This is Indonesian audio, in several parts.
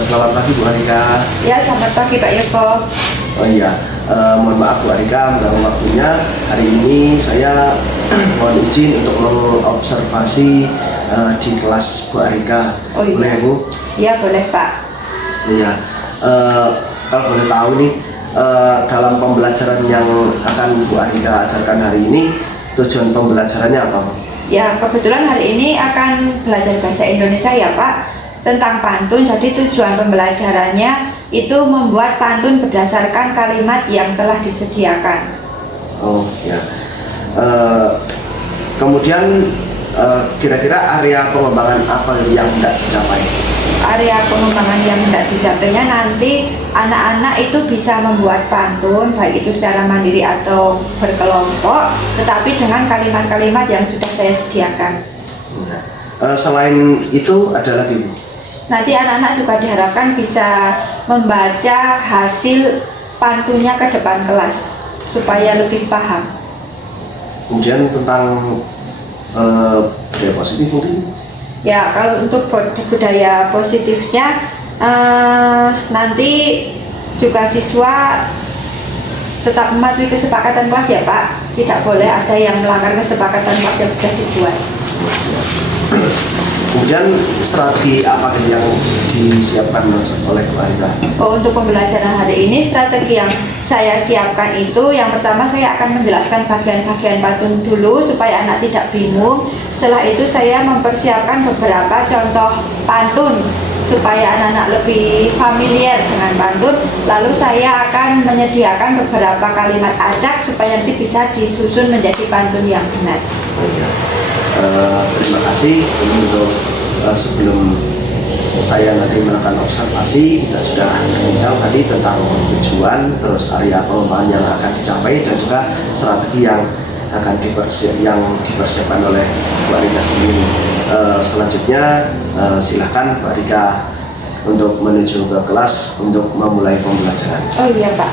Selamat pagi Bu Arika. Ya, selamat pagi Pak Yoko. Oh iya, mohon maaf Bu Arika mengganggu waktunya. Hari ini saya mohon izin untuk mengobservasi di kelas Bu Arika. Oh iya. Boleh ya Bu? Iya boleh Pak. Iya. Kalau boleh tahu nih, dalam pembelajaran yang akan Bu Arika ajarkan hari ini, tujuan pembelajarannya apa Bu? Ya, kebetulan hari ini akan belajar bahasa Indonesia ya Pak, tentang pantun. Jadi tujuan pembelajarannya itu membuat pantun berdasarkan kalimat yang telah disediakan. Oh ya. Kemudian kira-kira area pengembangan apa yang tidak dicapai? Area pengembangan yang tidak dicapainya nanti anak-anak itu bisa membuat pantun, baik itu secara mandiri atau berkelompok, tetapi dengan kalimat-kalimat yang sudah saya sediakan. Selain itu ada lagi Bu? Nanti anak-anak juga diharapkan bisa membaca hasil pantunnya ke depan kelas supaya lebih paham. Kemudian tentang budaya positif mungkin? Ya, kalau untuk budaya positifnya nanti juga siswa tetap mematuhi kesepakatan kelas ya Pak. Tidak boleh ada yang melanggar kesepakatan kelas yang sudah dibuat. Kemudian strategi apa yang disiapkan oleh Bu Arika? Oh, untuk pembelajaran hari ini strategi yang saya siapkan itu yang pertama saya akan menjelaskan bagian-bagian pantun dulu supaya anak tidak bingung. Setelah itu saya mempersiapkan beberapa contoh pantun supaya anak-anak lebih familiar dengan pantun. Lalu saya akan menyediakan beberapa kalimat acak supaya nanti bisa disusun menjadi pantun yang benar. Oh, iya. Terima kasih. Ini untuk sebelum saya nanti melakukan observasi, kita sudah berbincang tadi tentang tujuan, terus area pengembangan yang akan dicapai, dan juga strategi yang akan dipersiapkan oleh Bu Arika sendiri. Selanjutnya silakan Bu Arika untuk menuju ke kelas untuk memulai pembelajaran. Oh iya Pak.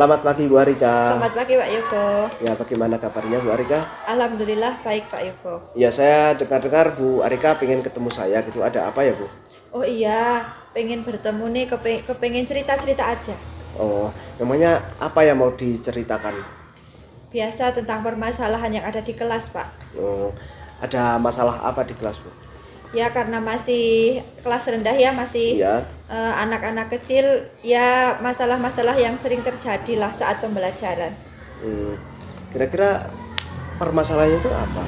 Selamat pagi Bu Arika. Selamat pagi Pak Yoko. Ya, bagaimana kabarnya Bu Arika? Alhamdulillah baik Pak Yoko. Ya, saya dengar-dengar Bu Arika pengen ketemu saya gitu. Ada apa ya Bu? Oh iya, pengen bertemu nih, kepengen cerita-cerita aja. Oh, namanya apa yang mau diceritakan? Biasa tentang permasalahan yang ada di kelas Pak. Oh, ada masalah apa di kelas Bu? Ya karena masih kelas rendah ya, masih Iya. anak-anak kecil, ya masalah-masalah yang sering terjadi lah saat pembelajaran. Hmm, kira-kira permasalahannya itu apa?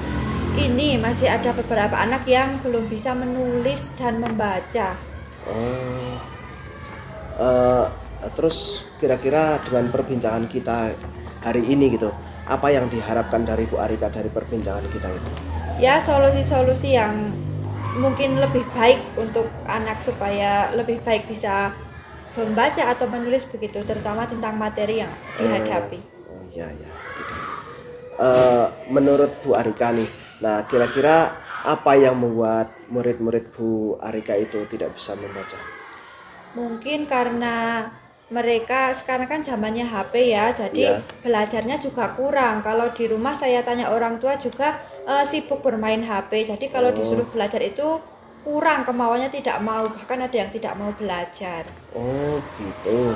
Ini masih ada beberapa anak yang belum bisa menulis dan membaca. Oh, eh, terus kira-kira dengan perbincangan kita hari ini gitu, apa yang diharapkan dari Bu Arika dari perbincangan kita itu? Ya solusi-solusi yang mungkin lebih baik untuk anak supaya lebih baik bisa membaca atau menulis begitu, terutama tentang materi yang dihadapi. Oh iya ya, gitu. Menurut Bu Arika nih, nah kira-kira apa yang membuat murid-murid Bu Arika itu tidak bisa membaca? Mungkin karena mereka sekarang kan zamannya HP ya, jadi Iya. belajarnya juga kurang. Kalau di rumah saya tanya orang tua juga sibuk bermain HP. Jadi kalau disuruh belajar itu kurang, kemauannya tidak mau, bahkan ada yang tidak mau belajar. Oh gitu.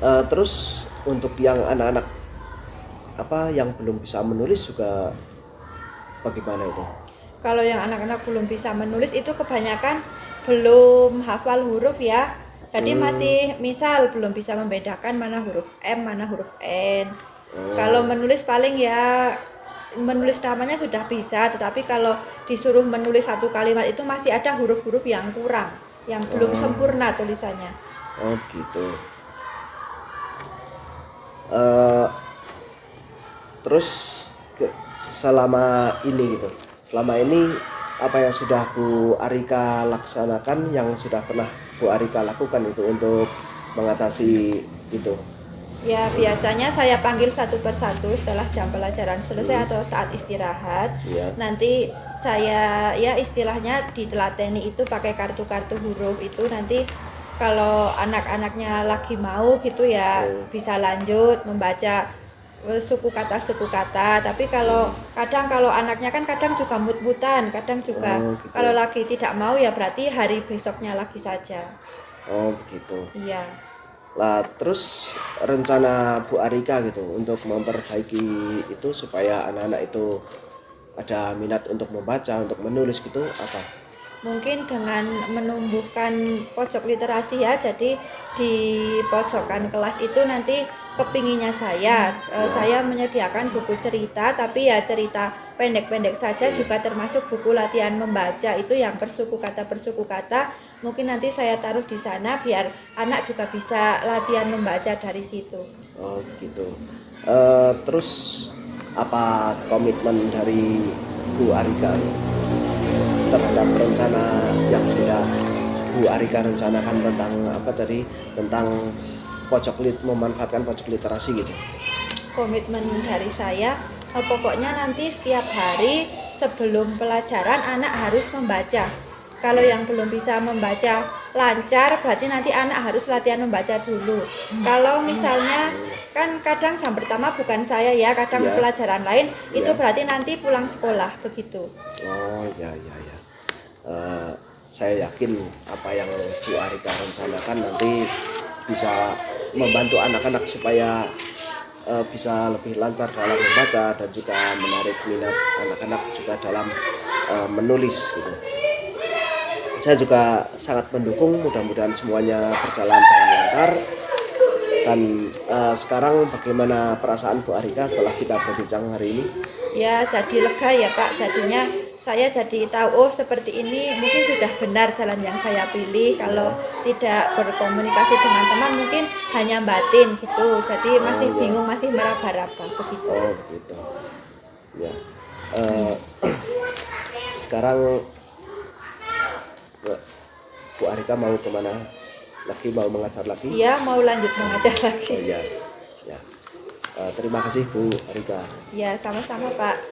Terus untuk yang anak-anak apa yang belum bisa menulis juga bagaimana itu? Kalau yang anak-anak belum bisa menulis itu kebanyakan belum hafal huruf ya. Jadi masih misal belum bisa membedakan mana huruf M, mana huruf N. Kalau menulis paling ya menulis namanya sudah bisa, tetapi kalau disuruh menulis satu kalimat itu masih ada huruf-huruf yang kurang, yang belum sempurna tulisannya. Oh gitu. Eh, terus selama ini gitu, selama ini apa yang sudah Bu Arika laksanakan, yang sudah pernah Bu Arika lakukan itu untuk mengatasi itu? Ya biasanya saya panggil satu persatu setelah jam pelajaran selesai atau saat istirahat. Iya. Nanti saya ya istilahnya ditelateni itu pakai kartu-kartu huruf itu, nanti kalau anak-anaknya lagi mau gitu ya bisa lanjut membaca suku kata. Tapi kalau kadang kalau anaknya kan kadang juga mut-mutan, kadang juga gitu. kalau lagi tidak mau ya berarti hari besoknya lagi saja. Oh begitu. Iya. Lah terus rencana Bu Arika gitu untuk memperbaiki itu supaya anak-anak itu ada minat untuk membaca, untuk menulis gitu apa? Mungkin dengan menumbuhkan pojok literasi ya, jadi di pojokan kelas itu nanti kepinginnya saya menyediakan buku cerita, tapi ya cerita pendek-pendek saja, juga termasuk buku latihan membaca itu yang bersuku kata. Mungkin nanti saya taruh di sana biar anak juga bisa latihan membaca dari situ. Oh gitu. Terus apa komitmen dari Bu Arika terhadap rencana yang sudah Bu Arika rencanakan tentang apa tadi, tentang memanfaatkan pojok literasi gitu? Komitmen dari saya pokoknya nanti setiap hari sebelum pelajaran anak harus membaca. Kalau yang belum bisa membaca lancar berarti nanti anak harus latihan membaca dulu. Kalau misalnya kan kadang jam pertama bukan saya ya, kadang pelajaran lain itu berarti nanti pulang sekolah begitu. Oh ya. Saya yakin apa yang Bu Arika rencanakan nanti bisa membantu anak-anak supaya bisa lebih lancar dalam membaca dan juga menarik minat anak-anak juga dalam menulis gitu. Saya juga sangat mendukung, mudah-mudahan semuanya berjalan dengan lancar. Dan sekarang bagaimana perasaan Bu Arika setelah kita berbincang hari ini? Ya jadi lega ya Pak, jadinya saya jadi tahu seperti ini mungkin sudah benar jalan yang saya pilih. Kalau tidak berkomunikasi dengan teman mungkin hanya batin gitu, jadi masih bingung, masih meraba-raba begitu. Oh begitu ya. Sekarang Bu Arika mau kemana lagi, mau mengajar lagi? Iya, mau lanjut mengajar lagi. Oh ya. Terima kasih Bu Arika. Ya sama-sama Pak.